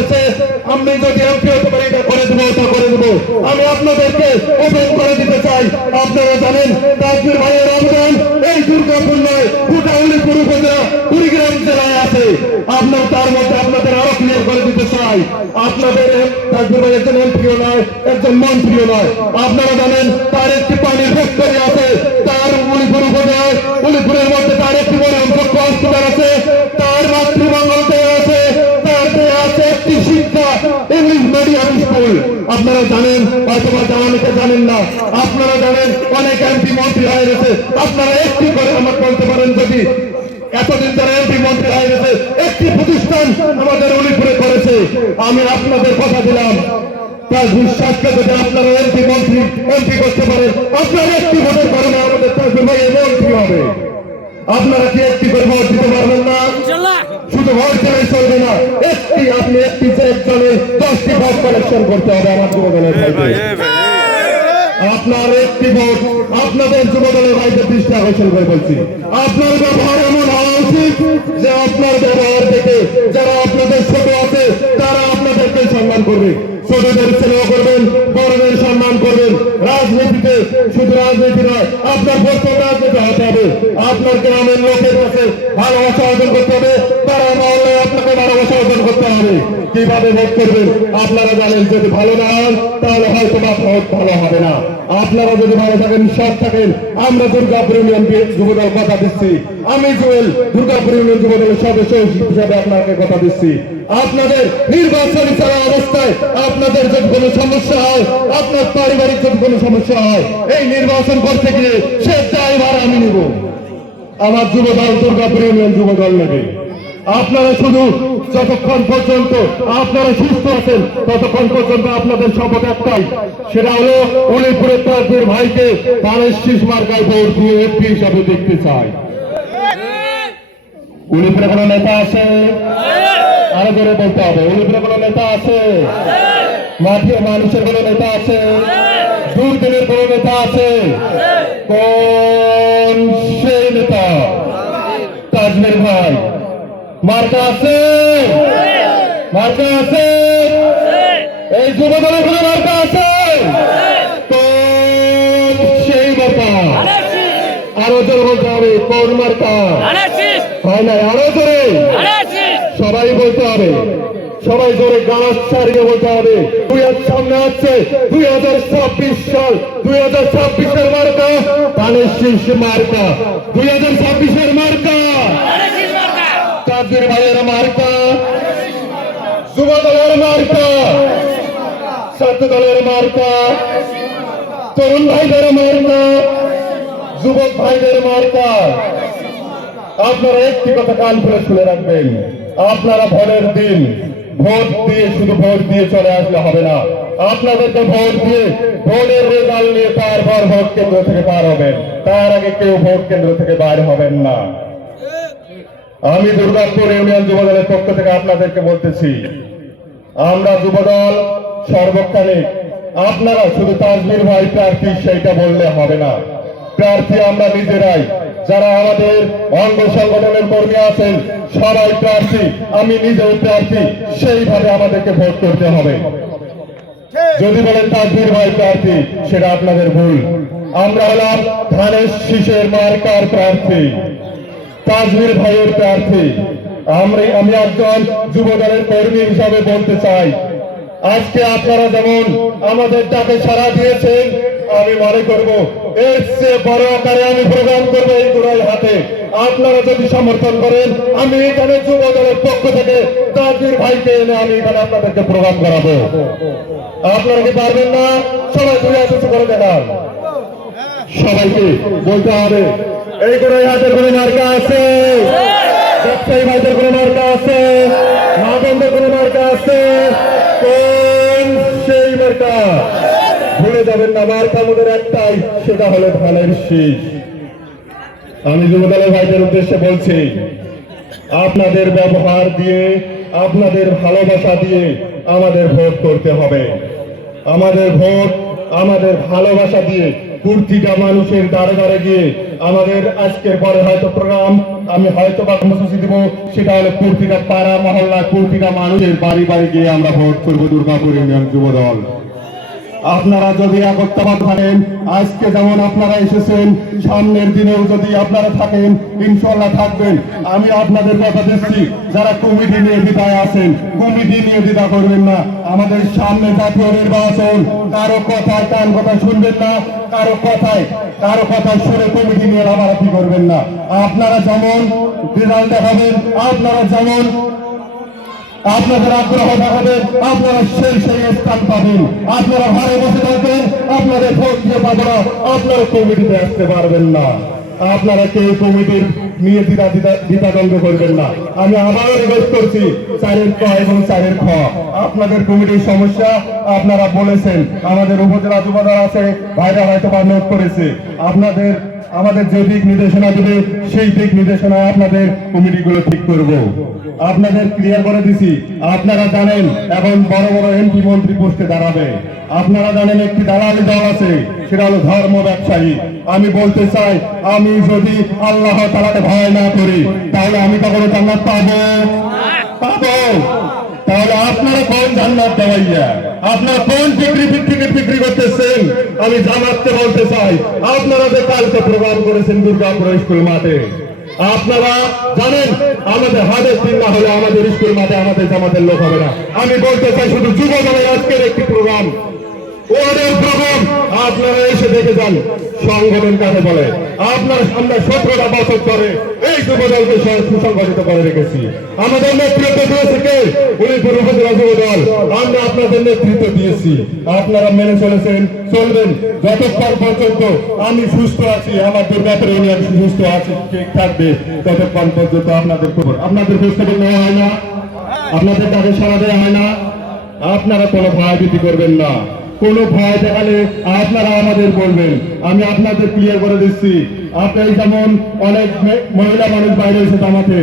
দিতেছে আমি যদি এটা করে দেবো ওটা করে দেবো। আমি আপনাদেরকে ওপেন করে দিতে চাই। আপনারা জানেন তাজমির ভাইয়ের অবদান এই দুর্গাপুর গোটা উলিপুর উপজেলা, কুড়িগ্রাম জেলায় আছে। আপনার তার মধ্যে আপনাদের আরও ক্লিয়ার করে দিতে চাই। আপনাদের তাজমির ভাই একজন এমপিও নয়, একজন মন্ত্রীও নয়। আপনারা জানেন, তার একটি পানির ফ্যাক্টরি আছে আপনারা জানেন অথবা জানানিকে জানেন না, আপনারা জানেন অনেক এমপি মন্ত্রী হয়ে গেছে। আপনারা একটি করে আমার বলতে পারেন যদি এতদিন ধরে এমপি মন্ত্রী হয়ে গেছে, একটি প্রতিষ্ঠান আমাদের উলিপুরে করেছে। আমি আপনাদের কথা দিলাম। আপনারা কি একটি করে দিতে পারবেন শুধু ভোট চলবে না। একটি আপনি একটি যে দশটি ভোট কালেকশন করতে হবে আমার যুবদলের আপনার একটি ভোট আপনাদের যুবদলের ভাইকে দৃষ্টি আকর্ষণ করে বলছি। আপনার ব্যবহার এমন হওয়া উচিত যে আপনার ব্যবহার থেকে যারা আপনাদের ছোট আছে তারা আপনাদেরকে সম্মান করবে। ছোটদের ছেলেও করবেন বড়দের সম্মান করবেন। রাজনীতিতে শুধু রাজনীতি নয় আপনার প্রথম রাজনীতি হতে হবে। আপনার গ্রামের লোকের কাছে ভালোবাসা অর্জন করতে হবে। হবে, কীভাবে ভোট করবেন, আপনারা জানেন যদি ভালো না হন তাহলে হয়তো বা ভোট ভালো হবে না। আপনারা যদি ভালো থাকেন, সৎ থাকেন, আমরা দুর্গাপুর ইউনিয়ন যুবদল কথা দিচ্ছি। আমি জুয়েল, দুর্গাপুর ইউনিয়ন যুবদলের সদস্য হিসাবে আপনাকে কথা দিচ্ছি। আপনাদের নির্বাচনী চলা অবস্থায় আপনাদের যদি কোনো সমস্যা হয়, আপনার পারিবারিক যদি কোনো সমস্যা হয়, এই নির্বাচন করতে গিয়ে সে দায়ভার আমি নিব। আমার যুবদল, দুর্গাপুর ইউনিয়ন যুবদল নেবে আপনারা শুধু যতক্ষণ পর্যন্ত আপনারা সুস্থ আছেন, ততক্ষণ পর্যন্ত আপনাদের শপথ একটাই। সেটা হলো উলিপুরের তাজের ভাইকে তারের শীষ মার্কায় ভোট দিয়ে এমপি হিসাবে দেখতে চাই। উলিপুরে কোনো নেতা আছে? আরও জোরে বলতে হবে। উলিপুরে কোনো নেতা আছে? মাঠে মানুষের কোনো নেতা আছে? দূরদিনের কোনো নেতা আছে? কোন সেই নেতা? তাজমের ভাই। মার্কা আছে? মার্কা আছে। এই যুব দলের কোনো মার্কা আছে? সেই মার্কা আরও জোরে বলতে হবে কোন মার্কা হয় না আরও জোরে। সবাই বলতে হবে সবাই জোরে গাছ ছাড়িয়ে বলতে হবে। দুই হাজার সামনে আছে দুই হাজার ছাব্বিশ সাল দুই হাজার ছাব্বিশের মার্কা ধানের শীর্ষ মার্কা দুই হাজার ছাব্বিশের মার্কা কাদের ভাইয়ের মার্কা দলের মার্কা ছাত্র দলের মার্কা তরুণ ভাইদের মার্কা যুবক ভাইদের মার্কা আপনারা একটি কথা কান খুলে শুনে রাখবেন। আপনারা ভোটের দিন ভোট দিয়ে শুধু ভোট দিয়ে চলে আসলে হবে না। আপনাদেরকে ভোট দিয়ে ভোটের রেজাল্ট নিয়ে তারপর ভোট কেন্দ্র থেকে পার হবেন। তার আগে কেউ ভোট কেন্দ্র থেকে বাইরে হবেন না। আমি দুর্গাপুর ইউনিয়ন যুবদলের পক্ষ থেকে আপনাদেরকে বলতেছি আমরা যুবদল সর্বক্ষণে আপনারা শুধু তাজমির ভাই প্রার্থী সেইটা বললে হবে না। প্রার্থী আমরা নিজেরাই। যারা আমাদের অঙ্গ সংগঠনের কর্মী আছেন, সবাই প্রার্থী, আমি নিজেও প্রার্থী, সেইভাবে আমাদেরকে ভোট করতে হবে। যদি বলেন তাজমির ভাই প্রার্থী, সেটা আপনাদের ভুল। আমরা হলাম ধানের শীষের মার্কার প্রার্থী, তাজমির ভাইয়ের প্রার্থী। আমি একজন যুব দলের কর্মী হিসাবে বলতে চাই। আজকে আপনারা যেমন আমাদের ডাকে সাড়া দিয়েছেন, আমি মনে করব এর চেয়ে বড় আকারে আমি প্রোগ্রাম করব এই গুড়াই হাতে। আপনারা যদি সমর্থন করেন, আমি এখানে যুব দলের পক্ষ থেকে তাজমির ভাইকে এনে আমি এখানে আপনাদেরকে প্রোগ্রাম করাবো। আপনারা কি পারবেন না? সবাই দুই হাতে করে দেখান। সবাইকে বলতে হবে, এই করে হাতের কোনো মার্কা আছে? ব্যবসায়ী ভাইদের কোনো মার্কা আছে? মার্কা আছে? কোন সেই মার্কা? ভুলে যাবেন না, মার্কা একটাই, সেটা হলো ধানের শীষ। আমি যুবদলের ভাইদের উদ্দেশ্যে বলছি, আপনাদের ব্যবহার দিয়ে, আপনাদের ভালোবাসা দিয়ে আমাদের ভোট করতে হবে। আমাদের ভোট, আমাদের ভালোবাসা দিয়ে কুর্তিটা মানুষের দ্বারে দ্বারে গিয়ে আমাদের আজকের পরে হয়তো প্রোগ্রাম, আমি হয়তো বা কর্মসূচি দেবো, সেটা হলো কুর্তিটা পাড়া মহল্লা কুর্তিটা মানুষের বাড়ি বাড়ি গিয়ে আমরা ভোট করব দুর্গাপুর ইউনিয়ন যুবদল আপনারা যদি একত্রবাদ থাকেন আজকে যেমন আপনারা এসেছেন, সামনের দিনেও যদি আপনারা থাকেন ইনশাল্লাহ থাকবেন। আমি আপনাদের কথা দিচ্ছি, যারা কমিটি নিয়ে বিদায় আছেন, কমিটি নিয়ে বিদা করবেন না। আমাদের সামনে জাতীয় নির্বাচন, কারও কথায় কান কথা শুনবেন না, কারও কথায়, কারও কথা শুনে কমিটি নিয়ে লাভালাভি করবেন না। আপনারা যেমন রেজাল্ট দেখাবেন, আপনারা যেমন আপনাদের আগ্রহ আপনারা সেই সেই স্থান পাবেন। আপনারা ঘরে বসে থাকবেন, আপনাদের ভোট দিয়ে পাবেন না, আপনারা কমিটিতে আসতে পারবেন না। আপনারা কেউ কমিটির নিয়ে দ্বিধা করবেন না। আমি আবার রিকোয়েস্ট করছি চারের ক এবং চারের খ। আপনাদের কমিটির সমস্যা, আপনারা বলেছেন, আমাদের উপজেলা যুবদল আছে, ভাইরা হয়তো বা নোট করেছে। আপনাদের আমাদের যে দিক নির্দেশনা দেবে, সেই দিক নির্দেশনা আপনাদের কমিটিগুলো ঠিক করব। আপনাদের ক্লিয়ার করে দিছি, আপনারা জানেন এখন বড় বড় এমপি মন্ত্রী পোস্টে দাঁড়াবে। আপনারা জানেন একটি দালালি দল আছে, সেটা হলো ধর্ম ব্যবসায়ী। আমি বলতে চাই, আমি যদি আল্লাহ তালাকে ভয় না করি, তাহলে আমি কখনো জান্নাত পাবো? পাবো। তাহলে আপনারা কোন জান্নাত দেওয়াইয়া, আপনারা কোন বিক্রি টিকিট বিক্রি করতেছেন, আমি জামাতকে বলতে চাই, আপনারা যে কালকে প্রোগ্রাম করেছেন দুর্গাপুর স্কুল মাঠে, আপনারা জানেন, আমাদের হাতের দিন না হলে আমাদের স্কুল মাঠে আমাদের জামাতের লোক হবে না। আমি বলতে চাই শুধু যুব দলের আজকের একটি প্রোগ্রাম ওদের প্রোগ্রাম, আপনারা এসে দেখে যান। সংগঠন কাকে বলে? আপনার সামনে সতেরোটা বছর ধরে এই যুব দলকে সুসংগঠিত করে রেখেছি। আমাদের নেতৃত্ব দিয়েছে কে? উনিপুর উপজেলা যুব দল আমরা আপনাদের নেতৃত্ব দিয়েছি। আপনারা মেনে চলেছেন, চলবেন। যতক্ষণ পর্যন্ত আমি সুস্থ আছি, আমার দুর্গাপুর ইউনিয়ন সুস্থ আছে, ঠিক থাকবে। ততক্ষণ পর্যন্ত আপনাদের খবর। আপনাদের খোঁজখবর নেওয়া হয় না? আপনাদের তাদের সারা দেওয়া হয় না? আপনারা কোনো ভয় ভীতি করবেন না। কোনো ভয় দেখালে আপনারা আমাদের বলবেন। আমি আপনাদের ক্লিয়ার করে দিচ্ছি। আপনার যেমন অনেক মহিলা মানুষ বাইরে এসে জামাতে